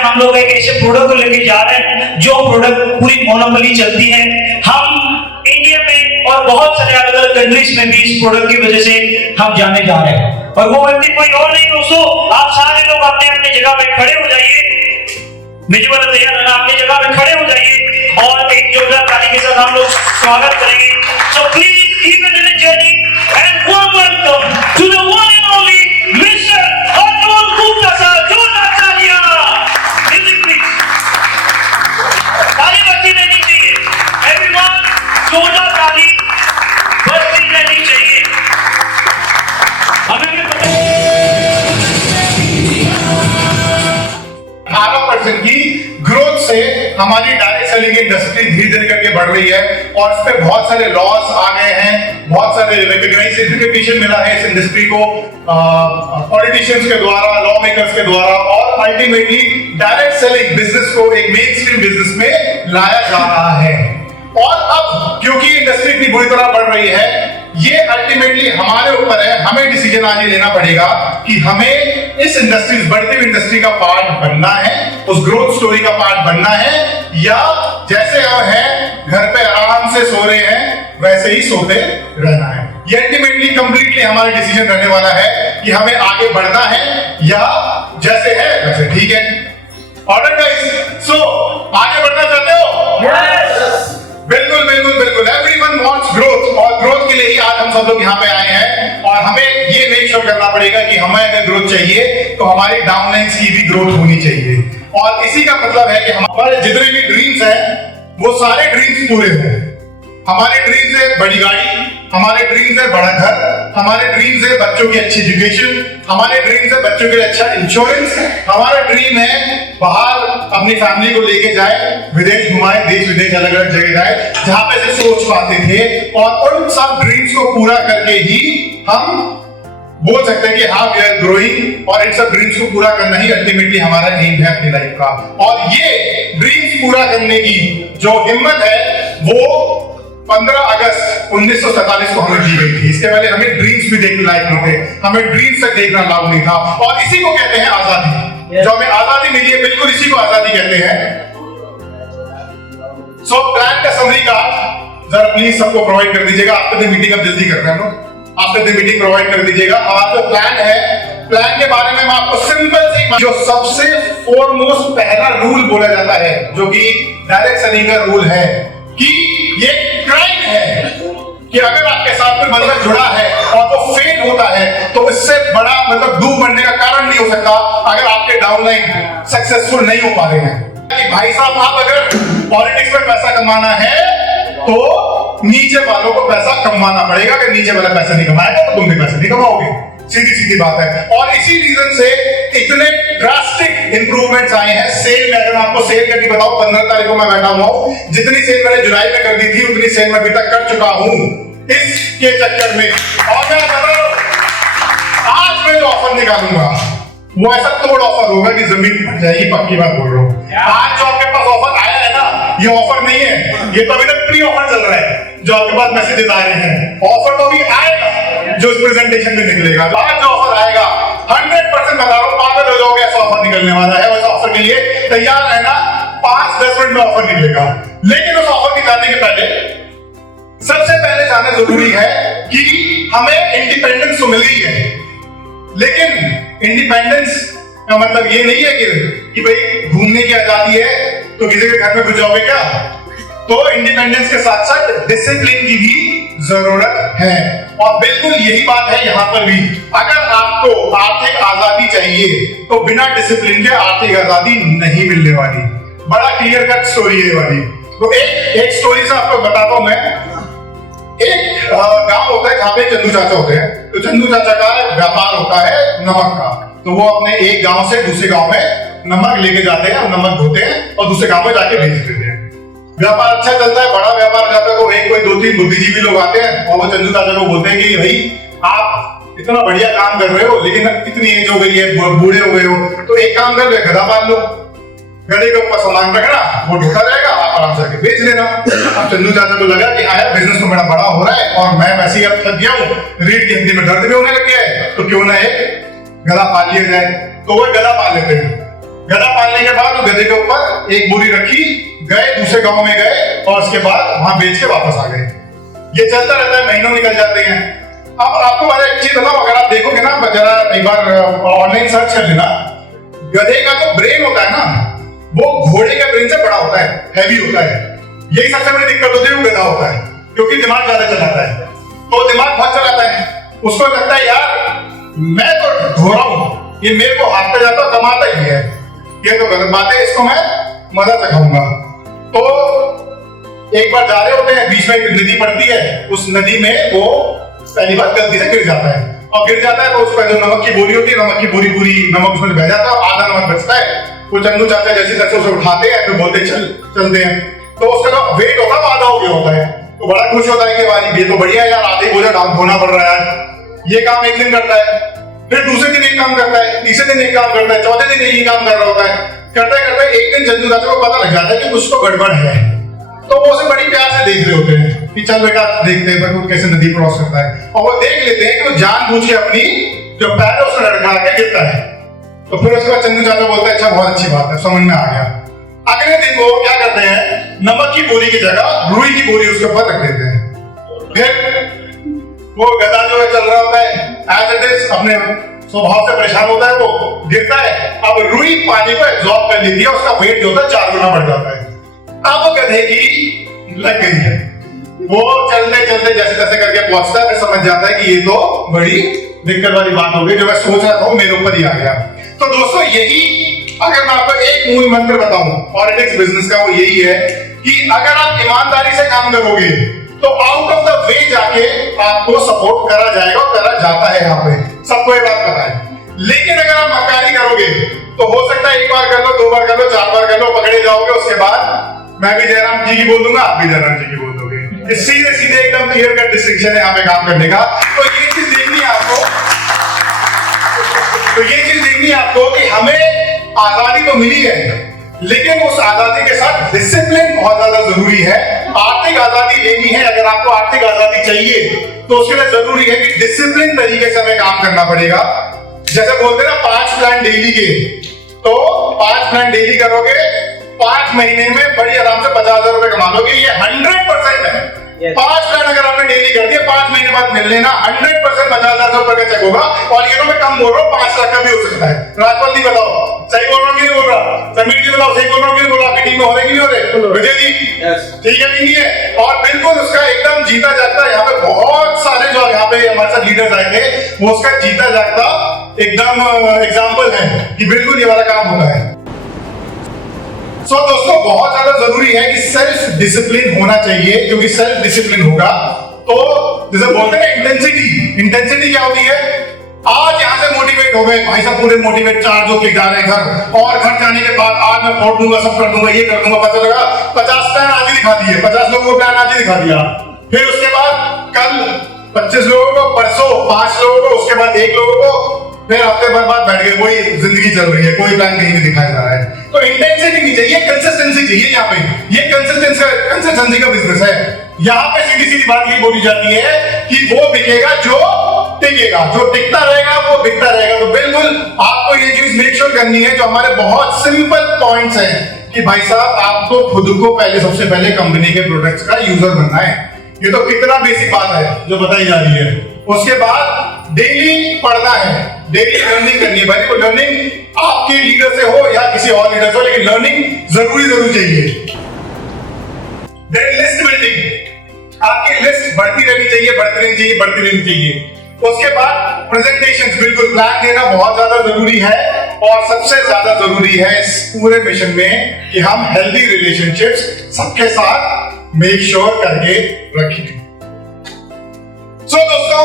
हम लोग एक ऐसे प्रोडक्ट को लेके जा रहे हैं जो प्रोडक्ट पूरी मोनोपोली चलती है। हम इंडिया में और बहुत सारे अलग अलग कंट्रीज में भी इस प्रोडक्ट की वजह से हम जाने जा रहे हैं। और वो व्यक्ति कोई और नहीं दोस्तों, आप सारे लोग अपने अपने जगह पे खड़े हो जाइए। विजुअल तैयार रहना, अपनी जगह पे खड़े हो जाइए और एक जोरदार ताली के साथ हम लोग स्वागत करेंगे। So please keep it in journey and warm welcome to the one and only mister Atul Gupta sir. जोरदार तालियां, म्यूजिक प्लीज। ताली बजती रहनी चाहिए एवरीवन, जोरदार ताली बजती रहनी चाहिए। हमें 18% की ग्रोथ से हमारी डायरेक्ट सेलिंग इंडस्ट्री धीरे धीरे करके बढ़ रही है और इस पे बहुत सारे लॉस आ गए हैं, बहुत सारे रिकॉग्निशन मिला है इस इंडस्ट्री को पॉलिटिशियंस के द्वारा, लॉ मेकर्स के द्वारा, और अल्टीमेटली डायरेक्ट सेलिंग बिजनेस को एक मेन स्ट्रीम बिजनेस में लाया जा रहा है। और अब क्योंकि इंडस्ट्री इतनी बुरी तरह बढ़ रही है, ये अल्टीमेटली हमारे ऊपर है, हमें डिसीजन आज लेना पड़ेगा कि हमें इस इंडस्ट्री, बढ़ती हुई इंडस्ट्री का पार्ट बनना है, उस ग्रोथ स्टोरी का पार्ट बनना है, या जैसे हम हैं घर पे आराम से सो रहे हैं वैसे ही सोते रहना है। ये अल्टीमेटली कंप्लीटली हमारा डिसीजन रहने वाला है कि हमें आगे बढ़ना है या जैसे है वैसे ठीक है। ऑर्डर गाइस, सो आगे बढ़ना चाहते हो? यस, बिल्कुल बिल्कुल बिल्कुल। एवरीवन वांट्स ग्रोथ, और ग्रोथ के लिए ही आज हम सब लोग यहाँ पे आए हैं। और हमें ये मेक श्योर करना पड़ेगा कि हमें अगर ग्रोथ चाहिए तो हमारी डाउनलाइंस की भी ग्रोथ होनी चाहिए। और इसी का मतलब है कि हमारे जितने भी ड्रीम्स हैं वो सारे ड्रीम्स पूरे हों। हमारे ड्रीम्स है बड़ी गाड़ी, हमारे ड्रीम्स है बड़ा घर, हमारे ड्रीम्स है बच्चों की अच्छी एजुकेशन, हमारे ड्रीम्स है बच्चों के लिए अच्छा इंश्योरेंस, हमारा ड्रीम है बाहर अपनी फैमिली को लेके जाए, विदेश घुमाए, देश विदेश अलग अलग जगह जाए जहां पे से सोच पाते थे। और उन सब ड्रीम्स को पूरा करके ही हम बोल सकते हैं कि हाँ वी आर ग्रोइंग, और इन सब ड्रीम्स को पूरा करना ही अल्टीमेटली हमारा एम है अपनी लाइफ का। और ये ड्रीम्स पूरा करने की जो हिम्मत है वो 15 अगस्त 1947 को हमें दी गई थी। इसके पहले हमें ड्रीम्स भी देखने लायक नहीं थे, हमें ड्रीम्स तक देखना लायक नहीं था। और इसी को कहते हैं आजादी। जो हमें आजादी मिली है, बिल्कुल इसी को आजादी कहते हैं। सो प्लान का समरी कार्ड जरा प्लीज सबको प्रोवाइड कर दीजिएगा। आफ्टर द मीटिंग अब जल्दी कर रहे हैं लोग, आफ्टर द मीटिंग प्रोवाइड कर दीजिएगा। हमारा जो प्लान है, प्लान के बारे में मैं आपको सिंपल सी, जो सबसे फोरमोस्ट पहला रूल बोला जाता है, जो कि डायरेक्ट सेलिंग का रूल है, कि ये क्राइम है कि अगर आपके साथ कोई बंदा जुड़ा है और वो फेल होता है तो इससे बड़ा मतलब डूब मरने का कारण नहीं हो सकता अगर आपके डाउनलाइन सक्सेसफुल नहीं हो पा रहे हैं। कि भाई साहब, आप अगर पॉलिटिक्स में पैसा कमाना है तो नीचे वालों को पैसा कमाना पड़ेगा। अगर नीचे वाला पैसा नहीं कमाएगा तो तुम भी पैसा नहीं कमाओगे, सीधी सीधी बात है। और इसी रीजन से इतने ड्रास्टिक इंप्रूवमेंट्स आए हैं सेल में। अगर आपको सेल करके बताओ, 15 तारीख को मैं बैठा हुआ हूं, जितनी सेल मैंने जुलाई में कर दी थी उतनी सेल मैं अभी तक कर चुका हूं इसके चक्कर में। और मैं आज मैं जो ऑफर निकालूंगा वो ऐसा तोड़ ऑफर होगा कि जमीन फट जाएगी, पक्की बात बोल रहा हूं। आज जो आपके पास ऑफर आया है ना, ये ऑफर नहीं है, ये तो अभी तक प्री ऑफर चल रहा है। जो आपके पास मैसेजेस आ रहे हैं, ऑफर तो अभी आएगा जो इस प्रेजेंटेशन में निकलेगा। आज जो ऑफर आएगा 100% बता रहा हूं, पागल हो जाओगे, ऐसा ऑफर निकलने वाला है। उस ऑफर के लिए तैयार रहना, 5-10 मिनट में ऑफर निकलेगा। लेकिन उस ऑफर के जाने के पहले सबसे पहले जाना जरूरी है कि हमें इंडिपेंडेंस तो मिल गई है, लेकिन इंडिपेंडेंस का मतलब ये नहीं है कि भाई घूमने की आजादी है तो किसी के घर में घुस जाओगे क्या। तो इंडिपेंडेंस के साथ साथ डिसिप्लिन की भी जरूरत है। और बिल्कुल यही बात है यहाँ पर भी। अगर आपको आर्थिक आजादी चाहिए तो बिना डिसिप्लिन के आर्थिक आजादी नहीं मिलने वाली। बड़ा क्लियर कट स्टोरी है वाली। तो एक स्टोरी से आपको बताता हूं मैं। एक गांव होता है जहां पे चंदू चाचा होते हैं। तो चंदू चाचा का व्यापार होता है नमक का। तो वो अपने एक गांव से दूसरे गांव में नमक लेके जाते हैं, नमक धोते हैं और दूसरे गांव में जाके बेच देते हैं। व्यापार अच्छा चलता है, बड़ा व्यापार हो जाता है। तो एक कोई 2-3 बुद्धिजीवी लोग आते हैं और वो चंदू चाचा को बोलते हैं कि भाई आप इतना बढ़िया काम कर रहे हो, लेकिन इतनी एज हो गई है, बूढ़े हो गए हो, तो एक काम कर लो, गधा बांध लो, गधे के ऊपर सामान रखना, वो ढोता रहेगा, आप आराम से बेच लेना। अब चंदू चाचा को लगा कि हाँ यार बिजनेस तो मेरा बड़ा हो रहा है और मैं वैसे ही अब थक गया हूँ, रीढ़ की हड्डी में दर्द भी होने लग गया है, तो क्यों ना एक गधा पाल लिया जाए। तो वो गधा पाल लेते हैं। गधा पालने के बाद गधे के ऊपर एक बोरी रखी, गए दूसरे गांव में गए और उसके बाद वहां बेच के वापस आ गए। ये चलता रहता है, महीनों निकल जाते हैं। अब आपको बारे एक चीज बताओ, अगर आप देखोगे ना, जरा एक बार ऑनलाइन सर्च कर लेना, गधे का जो ब्रेन होता है ना, वो घोड़े के ब्रेन से बड़ा होता है, हैवी होता है। यही सबसे बड़ी दिक्कत होती है, वो गधा होता है क्योंकि दिमाग ज्यादा चलाता है। तो दिमाग बहुत चलाता है, उसको लगता है यार मैं तो ढो रहा हूं, ये मेरे को हाथ पे जाता कमाता ही है, ये तो गलत बात है, इसको मैं मदद रखाऊंगा। तो एक बार जा रहे होते हैं, बीच में एक नदी पड़ती है, उस नदी में वो पहली बार गलती से गिर जाता है, और गिर जाता है तो उस पर जो नमक की बोरी होती है, नमक की बोरी पूरी नमक उसमें बह जाता है, आधा नमक बचता है। वो चंदू चाचा जैसे तैसे उसे उठाते हैं, फिर बोलते चलते हैं। तो उसका जो वेट होता है वो आधा हो गया होता है, तो बड़ा खुश होता है कि भाई ये तो बढ़िया है यार, आधे बोझा ढोना पड़ रहा है। ये काम एक दिन करता है, फिर दूसरे दिन एक काम करता है, तीसरे दिन एक काम करता है, चौथे दिन यही काम कर रहा होता है। करते करते एक दिन चंदू चाचा को पता लग जाता है कि कुछ तो गड़बड़ है, तो वो उसे बड़ी प्यार से देख रहे होते हैं कि चल बेटा देखते हैं वो कैसे नदी क्रॉस करता है, और वो देख लेते हैं कि वो जानबूझ के अपनी जो पैर है उसमें लड़खड़ा के गिरता है। तो फिर उसके बाद चंदू चाचा बोलता है अच्छा बहुत अच्छी बात है, समझ में आ गया। अगले दिन वो क्या करते हैं, नमक की बोरी की जगह रुई की बोरी उसके ऊपर रख देते हैं। फिर वो गधा जो है चल रहा होता है, एज इट इज अपने स्वभाव से परेशान होता है, वो गिरता है। अब रुई पानी को एब्जॉर्ब कर लेती है, उसका वेट जो होता है 4 गुना बढ़ जाता है। अब गधे की लग गई है, वो चलते चलते जैसे तैसे करके पहुंचता है, फिर समझ जाता है कि ये तो बड़ी दिक्कत वाली बात हो गई, जो मैं सोच रहा था वो मेरे ऊपर ही आ गया। तो दोस्तों यही, अगर मैं आपको एक मूल मंत्र बताऊं पॉलिटिक्स बिजनेस का, वो यही है कि अगर आप ईमानदारी से काम करोगे तो आउट ऑफ द वे जाके आपको सपोर्ट करा जाएगा, और करा जाता है। यहाँ पे सबको ये बात पता है। लेकिन अगर आप मक्कारी करोगे तो हो सकता है 1 बार कर लो, 2 बार कर लो, 4 बार कर लो, पकड़े जाओगे, उसके बाद मैं भी जयराम जी की बोल दूंगा, आप भी जयराम जी की बोल दोगे। सीधे सीधे एकदम क्लियर कट डिस्टिंक्शन है यहाँ पे काम करने का। तो ये चीज देखनी है आपको, कि हमें आजादी तो मिली है, लेकिन उस आजादी के साथ डिसिप्लिन बहुत ज्यादा जरूरी है। आर्थिक आजादी लेनी है, अगर आपको आर्थिक आजादी चाहिए तो उसके लिए जरूरी है कि डिसिप्लिन तरीके से हमें काम करना पड़ेगा। जैसे बोलते हैं ना 5 प्लान डेली के, तो 5 प्लान डेली करोगे, 5 महीने में बड़ी आराम से 50,000 रुपए कमा लोगे। ये 100% है। 5 प्लान अगर आपने डेली कर दिया, 5 महीने बाद मिल लेना, 100% 50,000 रुपए का चेक होगा। और ये तो मैं कम बोल रहा हूँ, 5 लाख का भी हो सकता है। राजपाल जी बताओ सही बोल रहा हूँ कि नहीं बोल रहा? समीर जी बताओ सही बोल रहा हूँ कि नहीं बोल रहा? आपकी टीम में हो रहे कि नहीं हो रहे? विजय जी ठीक है कि नहीं है? और बिल्कुल उसका एकदम जीता जागता, यहाँ पे बहुत सारे जो यहाँ पे हमारे साथ लीडर्स आए थे, वो उसका जीता जागता एकदम एग्जाम्पल है कि बिल्कुल ये वाला काम होता है। सो दोस्तों बहुत ज्यादा जरूरी है कि सेल्फ डिसिप्लिन होना चाहिए, क्योंकि सेल्फ डिसिप्लिन होगा तो जैसे बोलते हैं इंटेंसिटी क्या होती है? आज यहाँ से मोटिवेट हो गए भाई साहब, पूरे मोटिवेट 4 जो जा रहे हैं घर, और घर जाने के बाद आज मैं फोड़ दूंगा, सब कर दूंगा, ये कर दूंगा, पता लगा 50 प्लान आज ही दिखा दिए, 50 लोगों को प्लान आज ही दिखा दिया। फिर उसके बाद कल 25 लोगों को, परसों 5 लोगों को, उसके बाद 1 लोगों को, फिर हफ्ते भर बाद बैठ गए, कोई जिंदगी चल रही है, कोई प्लान कहीं नहीं दिखाया जा रहा है। तो इंटेंसिटी नहीं चाहिए, कंसिस्टेंसी चाहिए। यहाँ पे ये कंसिस्टेंसी का बिजनेस है। यहाँ पे सीधी सीधी बात ये बोली जाती है कि वो बिकेगा जो टिकेगा, जो टिकता रहेगा वो बिकता रहेगा। तो बिल्कुल आपको ये चीज मेक श्योर करनी है, जो हमारे बहुत सिंपल पॉइंट्स हैं कि भाई साहब आपको खुद को पहले, सबसे पहले कंपनी के प्रोडक्ट्स का यूजर बनना है। ये तो कितना बेसिक बात है जो बताई जा रही है। उसके बाद डेली पढ़ना है, डेली लर्निंग करनी है। भाई वो लर्निंग आपके लीडर से हो या किसी और लीडर से हो, लेकिन लर्निंग जरूर चाहिए। लिस्ट बिल्डिंग, आपकी लिस्ट बढ़ती रहनी चाहिए। उसके बाद प्रेजेंटेशंस, बिल्कुल प्लान देना बहुत ज्यादा जरूरी है, और सबसे ज्यादा जरूरी है इस पूरे मिशन में कि हम हेल्दी रिलेशनशिप्स सबके साथ मेक श्योर करके रखें। सो दोस्तों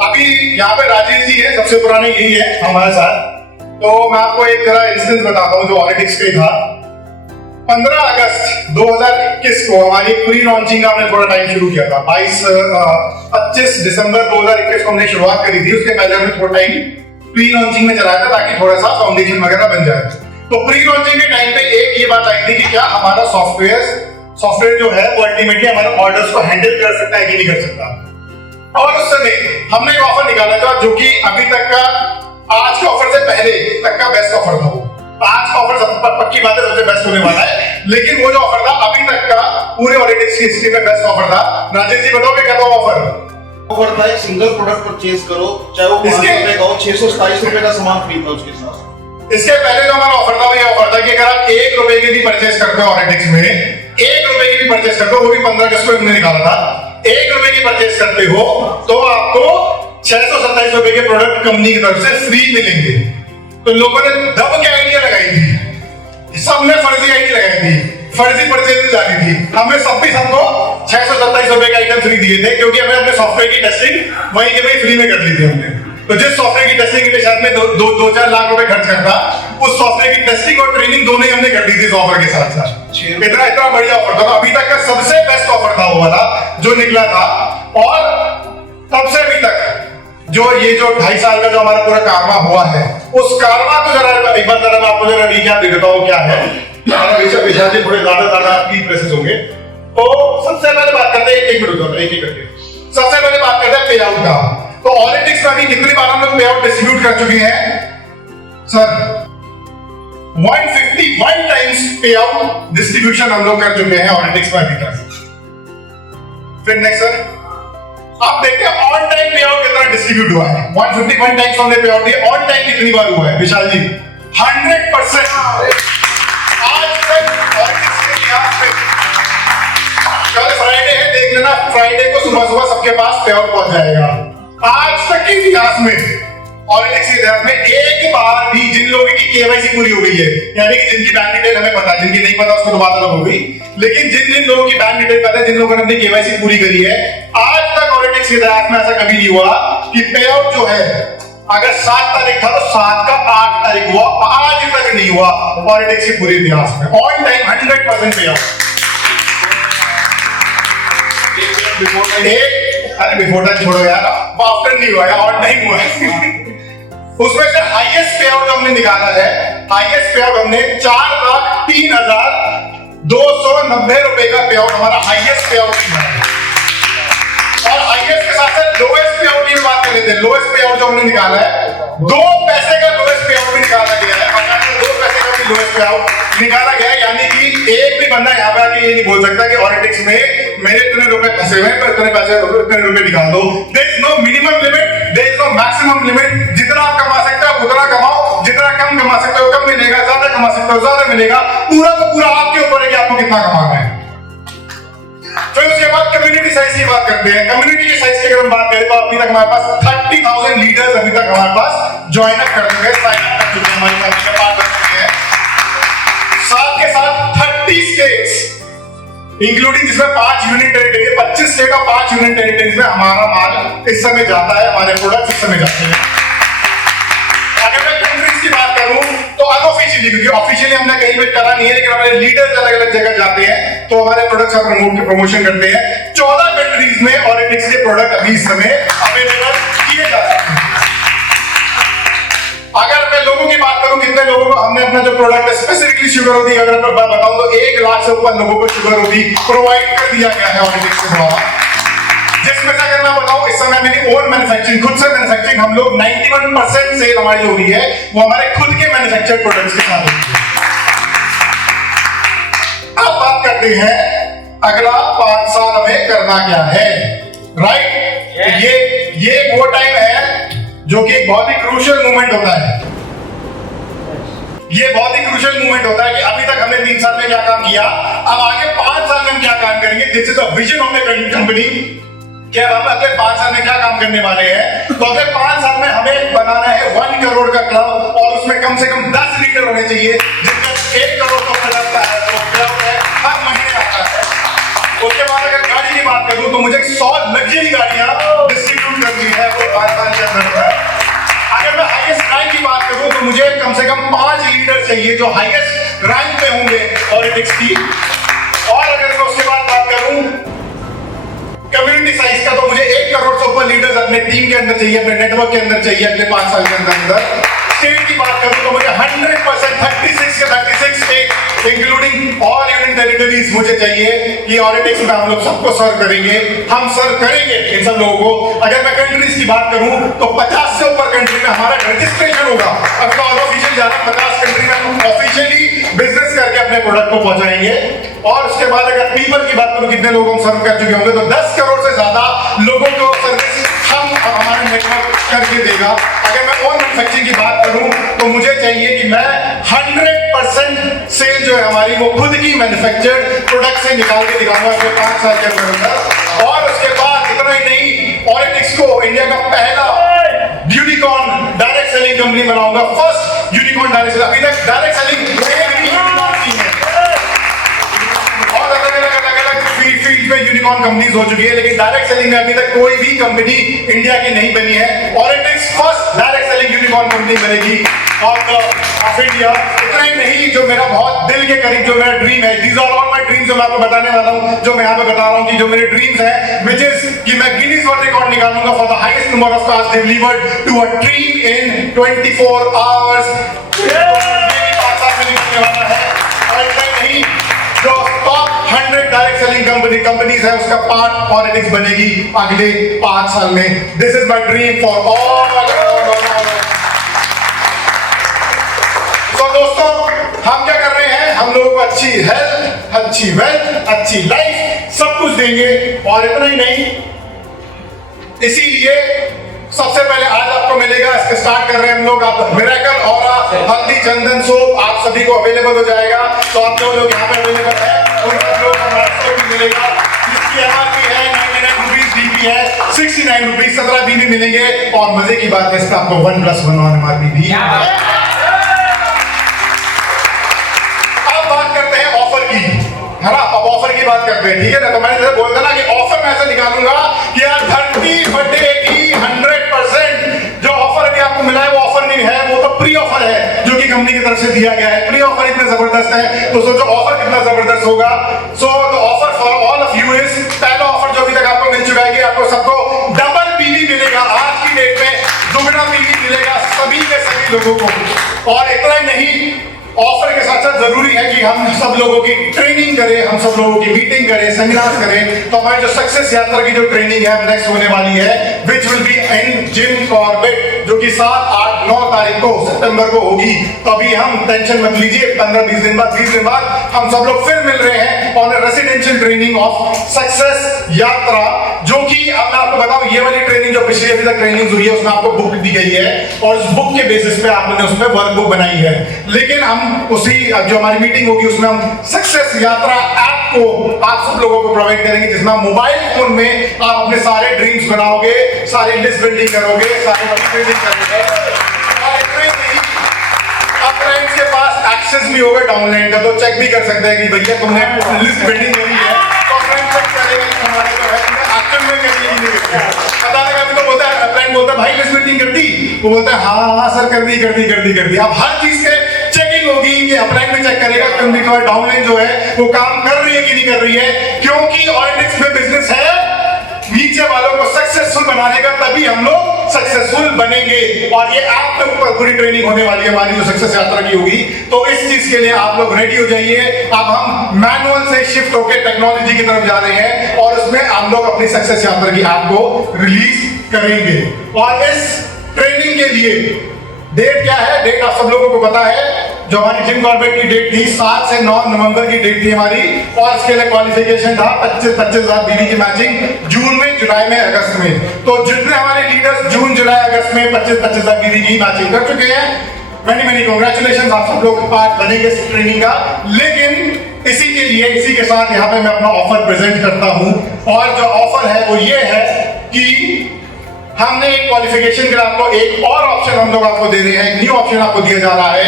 अभी यहाँ पे राजेश जी है, सबसे पुराने यही है हमारे साथ। तो मैं आपको एक जरा इंस्टेंस बताता हूँ जो ऑलिटिक्स पे था। 15 अगस्त 2021 को हमारी प्री लॉन्चिंग का हमने थोड़ा टाइम शुरू किया था। 25 दिसंबर 2021 को हमने शुरुआत करी थी। उसके पहले हमने थोड़ा टाइम प्री लॉन्चिंग में चलाया था ताकि थोड़ा सा फाउंडेशन वगैरह बन जाए। तो प्री लॉन्चिंग के टाइम पे एक ये बात आई थी कि क्या हमारा सॉफ्टवेयर जो है वो अल्टीमेटली हमारे ऑर्डर्स को हैंडल कर सकता है कि नहीं कर सकता। और उस समय हमने एक ऑफर निकाला था जो कि अभी तक का आज के ऑफर से पहले तक का बेस्ट ऑफर था वो। आज का ऑफर पक्की बात है सबसे बेस्ट होने वाला है, लेकिन वो जो ऑफर था अभी तक का पूरे ऑडिटिक्स की हिस्ट्री में बेस्ट ऑफर था। राजेश जी बताओगे क्या था ऑफर? ऑफर था एक सिंगल प्रोडक्ट परचेज करो, चाहे वो 500 रुपए का हो, 627 रुपए का सामान फ्री था उसके साथ। इसके पहले जो हमारा ऑफर था वो ये ऑफर था कि अगर आप 1 रुपए की भी परचेज करते हो ऑडिटिक्स में, 1 रुपए की भी परचेज करते हो, वो भी 15 अगस्त को हमने निकाला था, 1 रुपए की परचेज करते हो तो आपको 627 रुपए के प्रोडक्ट कंपनी की तरफ से फ्री मिलेंगे। तो लोगों ने दब के आइडिया लगाई थी, सबने फर्जी आइडिया लगाई थी, फर्जी परचेज जानी थी। हमने सबको 627 रुपए के आइटम फ्री दिए थे, क्योंकि हमें अपने सॉफ्टवेयर की टेस्टिंग वहीं के वहीं फ्री में कर ली थी हमने। तो जिस सॉफ्टवेयर की टेस्टिंग के साथ में 2-4 लाख रुपए खर्च करता, उस सॉफ्टवेयर की टेस्टिंग और ट्रेनिंग दोनों ही हमने कर दी थी इस ऑफर के साथ साथ। इतना बढ़िया ऑफर था, अभी तक का सबसे बेस्ट ऑफर था वो वाला जो निकला था। और तब से अभी तक जो ये जो 2.5 साल का जो हमारा पूरा कारमा हुआ है, उस कारमा को जरा एक बार जरा मैं आपको जरा रिकैप दे देता हूँ क्या है। हमारा विशाल जी थोड़े ज्यादा आपकी प्रेजेंस होंगे। तो सबसे पहले बात करते हैं एक मिनट एक करके सबसे पहले बात करते हैं पे आउट का। तो ऑडिटिक्स में अभी कितनी बार हम लोग पे आउट डिस्ट्रीब्यूट कर चुके हैं सर? 151 टाइम्स पे आउट डिस्ट्रीब्यूशन हम लोग कर चुके हैं ऑडिटिक्स में अभी तक। फिर नेक्स्ट सर आप देखते हैं ऑन टाइम पे आउट कितना डिस्ट्रीब्यूट हुआ है। 151 टाइम्स हमने पे आउट दिया, ऑन टाइम कितनी बार हुआ है विशाल जी? 100%। आज तक ऑडिटिक्स के इतिहास में कल फ्राइडे है, देख लेना फ्राइडे को सुबह सबके पास पे आउट पहुंच जाएगा। आज तक के इतिहास में ऑडिटिक्स के इतिहास में एक बार भी जिन लोगों की केवाईसी पूरी हो गई है, यानी कि जिनकी बैंक डिटेल हमें पता, जिनकी नहीं पता उसको तो बात अलग हो गई, लेकिन जिन जिन लोगों की बैंक डिटेल पता है, जिन लोगों ने अपनी केवाईसी पूरी करी है, आज तक ऑडिटिक्स के इतिहास में ऐसा कभी नहीं हुआ कि पे आउट जो है अगर 7 तारीख था तो 7 का 8 तारीख हुआ। आज तक नहीं हुआ ऑडिटिक्स के पूरे इतिहास में। ऑन टाइम 100% पे आउट। अरे बिफोर टाइम छोड़ो यार, आफ्टर नहीं हुआ है, ऑन टाइम हुआ है। उसमें से हाईएस्ट पे आउट हमने निकाला है, हाईएस्ट पे आउट हमने 4,03,290 रुपए का पे आउट हमारा हाईएस्ट पे आउट निकाला है। और हाईएस्ट के साथ साथ लोएस्ट पे आउट की बात कर लेते हैं। लोएस्ट पे आउट जो हमने निकाला है 2 पैसे का लोएस्ट पे आउट भी निकाला गया है। 2 पैसे का भी लोएस्ट पे आउट निकाला गया है, यानी कि एक भी बंदा यहाँ पे आके ये नहीं बोल सकता कि ऑडिटिक्स में मेरे इतने रुपए फंसे हुए पर इतने पैसे इतने रुपए निकाल दो। There is no minimum limit, there is no maximum limit. जितना आप कमा सकते हो उतना कमाओ, जितना कम कमा सकते हो कम मिलेगा, ज्यादा कमा सकते हो ज्यादा मिलेगा। पूरा तो पूरा आपके ऊपर है कि आपको कितना कमाना है। फिर उसके बाद कम्युनिटी साइज की बात करते हैं। कम्युनिटी की साइज की अगर हम बात करें तो अभी तक हमारे पास 30,000 लीडर्स अभी तक हमारे पास ज्वाइन अप कर चुके हैं, साइन अप कर चुके हैं, हमारी फैमिली के पास कर चुके हैं। साथ के साथ 30 स्टेट्स इंक्लूडिंग जिसमें 5 यूनियन टेरिटरी है, 25 स्टेट और 5 यूनियन टेरिटरीज में हमारा माल इस समय जाता है, हमारे प्रोडक्ट इस समय जाते हैं। अगर मैं कंट्रीज की बात करूं तो अनऑफिशियली, क्योंकि ऑफिशियली हमने कहीं पे करा नहीं है, लेकिन हमारे लीडर्स अलग अलग जगह जाते हैं तो हमारे प्रोडक्ट्स का प्रमोशन करते हैं। 14 कंट्रीज में ऑडिटिक्स के प्रोडक्ट अभी इस समय अवेलेबल किए जा सकते हैं। अगर मैं लोगों की बात करूं कितने लोगों को हमने अपना जो प्रोडक्ट है स्पेसिफिकली शुगर रोटी अगर मैं बताऊं तो 1 लाख से ऊपर लोगों को शुगर रोटी प्रोवाइड कर दिया गया है ऑडिटिक्स के द्वारा। जिसमें से अगर मैं बताऊं इस समय मेरी ओन मैन्युफैक्चरिंग, खुद से मैन्युफैक्चरिंग हम लोग 91% सेल हमारी जो हो रही है वो हमारे खुद के मैन्युफैक्चर्ड प्रोडक्ट्स के साथ होती है। अब बात करते हैं अगला 5 साल हमें करना क्या है, राइट? ये वो टाइम है जो कि एक बहुत ही क्रूशियल मोमेंट होता है। ये बहुत ही क्रूशियल मोमेंट होता है कि अभी तक हमने 3 साल में क्या काम किया, अब आगे 5 साल में हम क्या काम करेंगे। This is the vision of the company कि हम अगले 5 साल में क्या काम करने वाले हैं। तो अगले 5 साल में हमें बनाना है 1 करोड़ का क्लब और उसमें कम से कम 10 लीडर होने चाहिए, जिनका 1 करोड़ का क्लब का है, तो क्लब है हर महीने आता है। उसके बाद अगर गाड़ी की बात करूं तो मुझे 100 लग्जरी गाड़ियां डिस्ट्रीब्यूट करनी है वो 5 साल के अंदर। अगर मैं हाईएस्ट रैंक की बात करूं तो मुझे कम से कम 5 लीडर चाहिए जो हाईएस्ट रैंक पे होंगे ऑडिटिक्स की। और अगर मैं उसके बाद बात करूं कम्युनिटी साइज का तो मुझे 1 करोड़ से ऊपर लीडर्स अपने टीम के अंदर चाहिए, अपने नेटवर्क के अंदर चाहिए अगले 5 साल के अंदर। स्टेट की बात करूं तो मुझे 100% 36 के 36 state including all union territories मुझे चाहिए कि ऑरिटिक्स में हम लोग सबको सर्व करेंगे, हम सर्व करेंगे इन सब लोगों को। अगर मैं कंट्रीज की बात करूं तो 50 से ऊपर कंट्री में हमारा रजिस्ट्रेशन होगा। अब तो ऑफिशियल जाना 50 कंट्री में हम ऑफिशियली बिजनेस करके अपने प्रोडक्ट को पहुंचाएंगे। और उसके बाद अगर पीपल की बात करूं कितने लोगों को सर्व कर चुके होंगे, तो 10 करोड़ से ज्यादा लोगों को सर्विस हम हमारे नेटवर्क करके देगा। अगर मैं ओन मैन्युफैक्चरिंग की बात करूं तो मुझे चाहिए कि मैं 100% सेल जो है हमारी वो खुद की मैन्युफैक्चर्ड प्रोडक्ट से निकाल के दिखाऊंगा अगले 5 साल के अंदर। और उसके बाद इतना ही नहीं, ऑरिटिक्स को इंडिया का पहला यूनिकॉर्न डायरेक्ट सेलिंग कंपनी बनाऊंगा। फर्स्ट यूनिकॉर्न डायरेक्ट सेलिंग, अभी तक डायरेक्ट सेलिंग और अलग अलग फील्ड में यूनिकॉर्न कंपनीज हो चुकी है, लेकिन डायरेक्ट सेलिंग में अभी तक कोई भी कंपनी इंडिया की नहीं बनी है। ऑरिटिक्स first direct selling unicorn company बनेगी ऑफ इंडिया। इतना ही नहीं, जो मेरा बहुत दिल के करीब जो मेरा ड्रीम है, these are all my dreams, जो मैं आपको बताने वाला हूं, जो मैं यहाँ पे बता रहा हूं कि जो मेरे ड्रीम्स हैं, व्हिच इज कि मैं गिनीज वर्ल्ड रिकॉर्ड निकालूंगा for the highest number of cars delivered to a tree in 24 hours. निकलने वाला है। और इतना ही नहीं, जो टॉप 100 डायरेक्ट सेलिंग कंपनीज है उसका पार्ट ऑरिटिक्स बनेगी अगले 5 साल में। This is my dream for all. तो दोस्तों, हम क्या कर रहे हैं, हम लोगों को अच्छी हेल्थ, अच्छी वेल्थ, अच्छी लाइफ सब कुछ देंगे। और इतना ही नहीं, इसीलिए सबसे पहले आज आपको मिलेगा, इसके स्टार्ट कर रहे हैं हम लोग। आप मिरेकल ऑरा हल्दी चंदन सोप आप सभी को अवेलेबल हो जाएगा। तो आप जो लोग यहाँ पे अवेलेबल है उन सब लोग को भी मिलेगा, जिसकी एमआरपी है 99 रुपीज, डीपी है 69 रुपीज, 17 बीबी मिलेंगे। और मजे की बात है, इसका आपको 1+1 एमआरपी भी। अब बात करते हैं ऑफर की, है ना। अब ऑफर की बात करते हैं, ठीक है ना। तो मैंने जैसे बोलता ना कि ऑफर मैं ऐसे निकालूंगा कि यार धरती फटेगी 100%। जो ऑफर अभी आपको मिला है वो ऑफर नहीं है, वो तो प्री ऑफर है जो कि कंपनी की तरफ से दिया गया है। प्री ऑफर इतना जबरदस्त है तो सोचो ऑफर कितना जबरदस्त होगा। So the offer for all of you is, पहला ऑफर जो अभी तक आपको मिल चुका है कि आपको सबको डबल पीवी मिलेगा। आज की डेट में दुगना पीवी मिलेगा सभी के सभी लोगों को। और इतना ही नहीं, ऑफर के साथ साथ जरूरी है कि हम सब लोगों की ट्रेनिंग करें, हम सब लोगों की मीटिंग करें, सेमिनार करें। तो हमारी जो सक्सेस यात्रा की जो ट्रेनिंग है नेक्स्ट होने वाली है, which will be in Jim Corbett, जो कि 7, 8, 9 तारीख को सितंबर को होगी। तो अभी हम टेंशन मत लीजिए, 15-20 दिन बाद, 20 दिन बाद हम सब लोग फिर मिल रहे हैं on residential training of success यात्रा। जो कि अब मैं आपको बताऊं, ये वाली ट्रेनिंग जो पिछली अभी तक ट्रेनिंग हुई है उसमें आपको बुक दी गई है और उस बुक के बेसिस पे आपने उसमें वर्कबुक बनाई है। लेकिन हम उसी जो हमारी मीटिंग होगी उसमें हम सक्सेस यात्रा ऐप को आप सब लोगों को प्रोवाइड करेंगे, जिसमें मोबाइल फोन में आप अपने सारे ड्रीम्स बनाओगे, सारी लिस्ट बिल्डिंग करोगे, सारी बिल्डिंग करोगे। और इतना ही नहीं, अब फ्रेंड्स के पास एक्सेस भी होगा डाउनलाइन का, तो चेक भी कर सकते हैं कि भैया तुमने लिस्ट बिल्डिंग करी है। तो फ्रेंड चेक करेगा कि हमारे जो है एक्शन में करी है नहीं करती। पता लगा अभी तो बोलता है, फ्रेंड बोलता है भाई लिस्ट बिल्डिंग कर दी, वो बोलता है हाँ सर कर दी। अब हर चीज के चेकिंग होगी, ये अपलाइन में चेक करेगा कंपनी का डाउनलाइन जो है वो काम कर रही है कि नहीं कर रही है। क्योंकि ऑरिटिक्स में बिजनेस है नीचे वालों को सक्सेसफुल बनाने का, तभी हम लोग सक्सेसफुल बनेंगे। और ये ऐप के ऊपर पूरी ट्रेनिंग होने वाली है हमारी जो सक्सेस यात्रा की होगी। तो इस चीज के लिए आप लोग रेडी हो जाइए। अब हम मैनुअल से शिफ्ट होकर टेक्नोलॉजी की तरफ जा रहे हैं और उसमें हम लोग अपनी सक्सेस यात्रा की ऐप को रिलीज करेंगे। और इस ट्रेनिंग के लिए डेट क्या है, डेट आप सब लोगों को पता है। जो हमारी जिम कॉर्बेट की डेट थी 7 से 9 नवंबर की डेट थी हमारी। और इसके लिए क्वालिफिकेशन था 25,000 बीवी की मैचिंग जून में, जुलाई में, अगस्त में। तो जितने हमारे लीडर्स जून, जुलाई, अगस्त में 25,000 बीवी की मैचिंग कर चुके हैं, मैनी कांग्रेचुलेशन, आप सब लोग पार्ट बनेंगे इस ट्रेनिंग का। लेकिन इसी के लिए, इसी के साथ यहाँ पे मैं अपना ऑफर प्रेजेंट करता हूँ। और जो ऑफर है वो ये है कि हमने एक क्वालिफिकेशन के लिए आपको एक और ऑप्शन हम लोग आपको दे रहे हैं, एक न्यू ऑप्शन आपको दिया जा रहा है।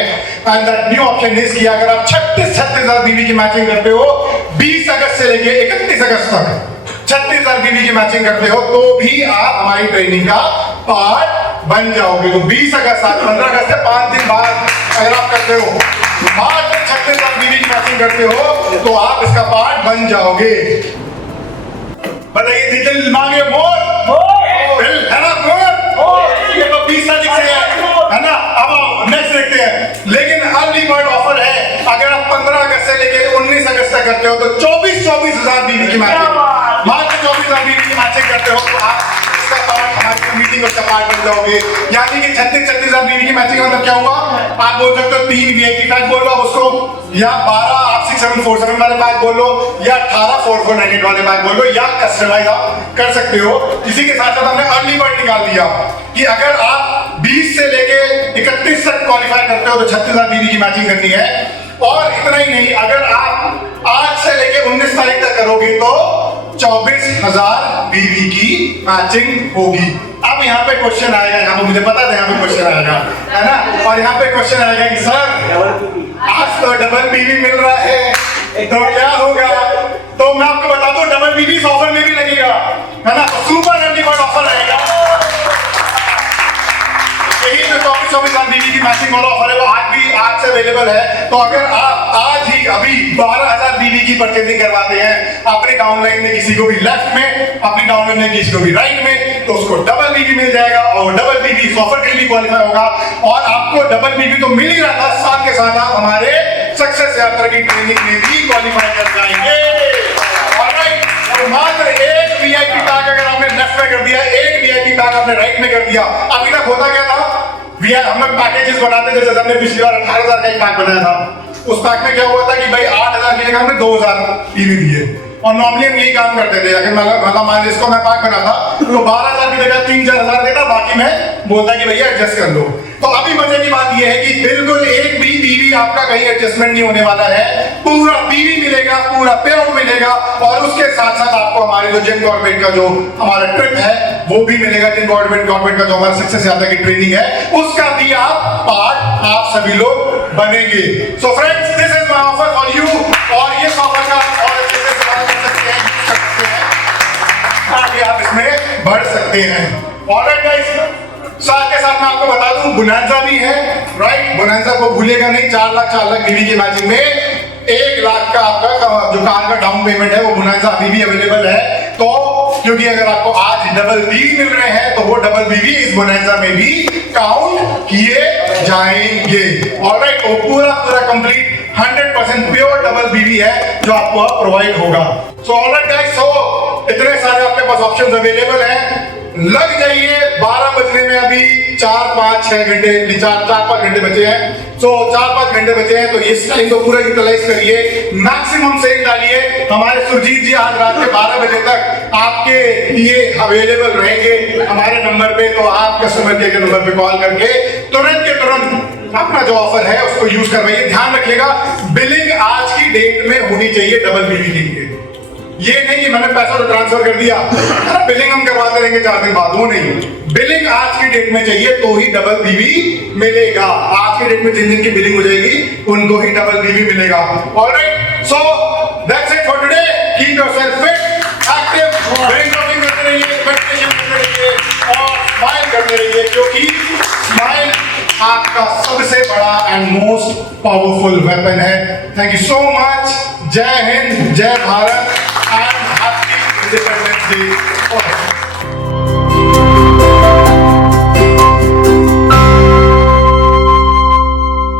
And that new option is कि अगर आप 36,000 बीवी की मैचिंग करते हो 20 अगस्त से लेके 31 अगस्त तक 36,000 बीवी की मैचिंग करते हो, तो भी आप हमारी ट्रेनिंग का पार्ट बन जाओगे। तो 20 अगस्त 15 अगस्त से 5 दिन बाद अगर आप करते हो, मार्च में 36,000 बीवी की मैचिंग करते हो, तो आप इसका पार्ट बन जाओगे। बताइए दिल मांगे मोर, है ना मोर? ये तो 20 तारीख से है ना। अब नेक्स्ट देखते हैं। लेकिन अर्ली बर्ड ऑफर है, अगर आप 15 अगस्त से लेके 19 अगस्त तक करते हो तो 24,000 बीवी की मैचिंग, मात्र 24,000 बीवी की मैचिंग करते हो तो आप इसका पार्ट हमारी कमेटी का पार्ट बन जाओगे। यानी कि 36,000 बीवी की मैचिंग मतलब क्या हुआ, आप बोल सकते हो 3 VIP पैक बोल लो उसको, या 12 आप 6747 वाले पैक बोल लो, या 18 4498 वाले पैक बोल लो, या कस्टमाइज आप कर सकते हो। इसी के साथ साथ हमने अर्ली बर्ड निकाल दिया कि अगर आप 20 से लेके 31 तक क्वालिफाई करते हो तो 36,000 बीवी की मैचिंग करनी है। और इतना ही नहीं, अगर आप आज से लेके 19 तारीख तक करोगे तो 24,000 बीवी की मैचिंग होगी। अब यहाँ पे क्वेश्चन आएगा, यहाँ पे मुझे पता था यहाँ पे क्वेश्चन आएगा, है ना, और यहाँ पे क्वेश्चन आएगा कि सर आज तो डबल बीवी मिल रहा है तो क्या होगा। तो मैं आपको बता दूं डबल बीवी इस ऑफर में भी लगेगा, है ना, सुपर अर्ली बर्ड ऑफर रहेगा। यही जो 24,000 बीवी की मैचिंग वाला ऑफर है वो आज से अवेलेबल है। तो अगर आप आज ही अभी 12,000 बीवी की परचेजिंग करवाते हैं अपने डाउनलाइन में, किसी को भी लेफ्ट में, अपनी डाउनलाइन में किसी को भी राइट में, तो उसको डबल बीवी मिल जाएगा और डबल बीवी इस ऑफर के लिए क्वालिफाई होगा। और आपको डबल बीवी तो मिल ही रहा था, साथ के साथ आप हमारे सक्सेस यात्रा की ट्रेनिंग में भी क्वालिफाई कर जाएंगे। और मात्र एक VIP पैक अगर आपने लेफ्ट में कर दिया, एक VIP पैक आपने राइट में कर दिया। अभी तक होता क्या था, हम लोग पैकेजेस बनाते थे, जैसे हमने पिछली बार 18,000 का एक पैक बनाया था। उस पैक में क्या हुआ था कि भाई 8,000 की जगह हमने 2,000 बीवी दिए, और नॉर्मली हम यही काम करते थे। अगर मतलब मान जिसको मैं पैक बना था तो 12,000 की जगह 3-4,000 देता, बाकी मैं बोलता कि भैया एडजस्ट कर लो। तो अभी मजे की बात यह है कि बिल्कुल एक भी बीवी आपका कहीं एडजस्टमेंट नहीं होने वाला है, पूरा बीवी मिलेगा, पूरा पे आउट मिलेगा। और उसके साथ साथ आपको हमारे जो जिम कॉर्पोरेट का जो हमारा ट्रिप है वो भी मिलेगा। जिम कॉर्पोरेट का जो हमारा सक्सेस यात्रा की ट्रेनिंग है उसका भी आप पार्ट आप सभी लोग बनेंगे। So friends, this is my offer for you. और ये ऑफर का और अच्छे से इस्तेमाल कर सकते हैं, आगे आप इसमें बढ़ सकते हैं। ऑलराइट गाइस, साथ के साथ मैं आपको बता दूं बोनांजा भी है, राइट। बोनांजा को भूलेगा नहीं, 4 लाख बीवी की मैचिंग में 1 लाख का आपका जो कार का डाउन पेमेंट है वो बोनांजा अभी भी अवेलेबल है। तो क्योंकि अगर आपको आज डबल बीवी मिल रहे हैं तो वो डबल बीवी इस बोनांजा में भी काउंट किए जाएंगे। ऑलराइट, वो पूरा कंप्लीट 100% प्योर डबल बीवी है जो आपको प्रोवाइड होगा। सो ऑलराइट गाइस, सो इतने सारे आपके पास ऑप्शंस अवेलेबल हैं। लग जाइए, 12 बजने में अभी 4-5-6 घंटे, 4-5 घंटे बचे हैं। तो 4-5 घंटे बचे हैं, तो इस टाइम को पूरा यूटिलाइज करिए, मैक्सिमम सेल डालिए। हमारे सुरजीत जी आज रात के 12 बजे तक आपके लिए अवेलेबल रहेंगे हमारे नंबर पे। तो आप कस्टमर केयर के नंबर पे कॉल करके तुरंत के तुरंत अपना जो ऑफर है उसको यूज करवाइए। ध्यान रखिएगा, बिलिंग आज की डेट में होनी चाहिए डबल बीवी के लिए। ये नहीं कि मैंने पैसा तो ट्रांसफर कर दिया, बिलिंग हम करवाते रहेंगे 4 दिन बाद, वो नहीं। बिलिंग आज की डेट में चाहिए तो ही डबल बीवी मिलेगा। आज की डेट में जिन दिन की बिलिंग हो जाएगी उनको ही डबल बीवी मिलेगा। Alright, so that's it for today. Keep yourself fit, active, brain rocking करते रहिए, मेडिटेशन करते रहिए और स्माइल करते रहिए, क्योंकि स्माइल आपका सबसे बड़ा एंड मोस्ट पावरफुल वेपन है। Thank you so much. जय हिंद, जय भारत।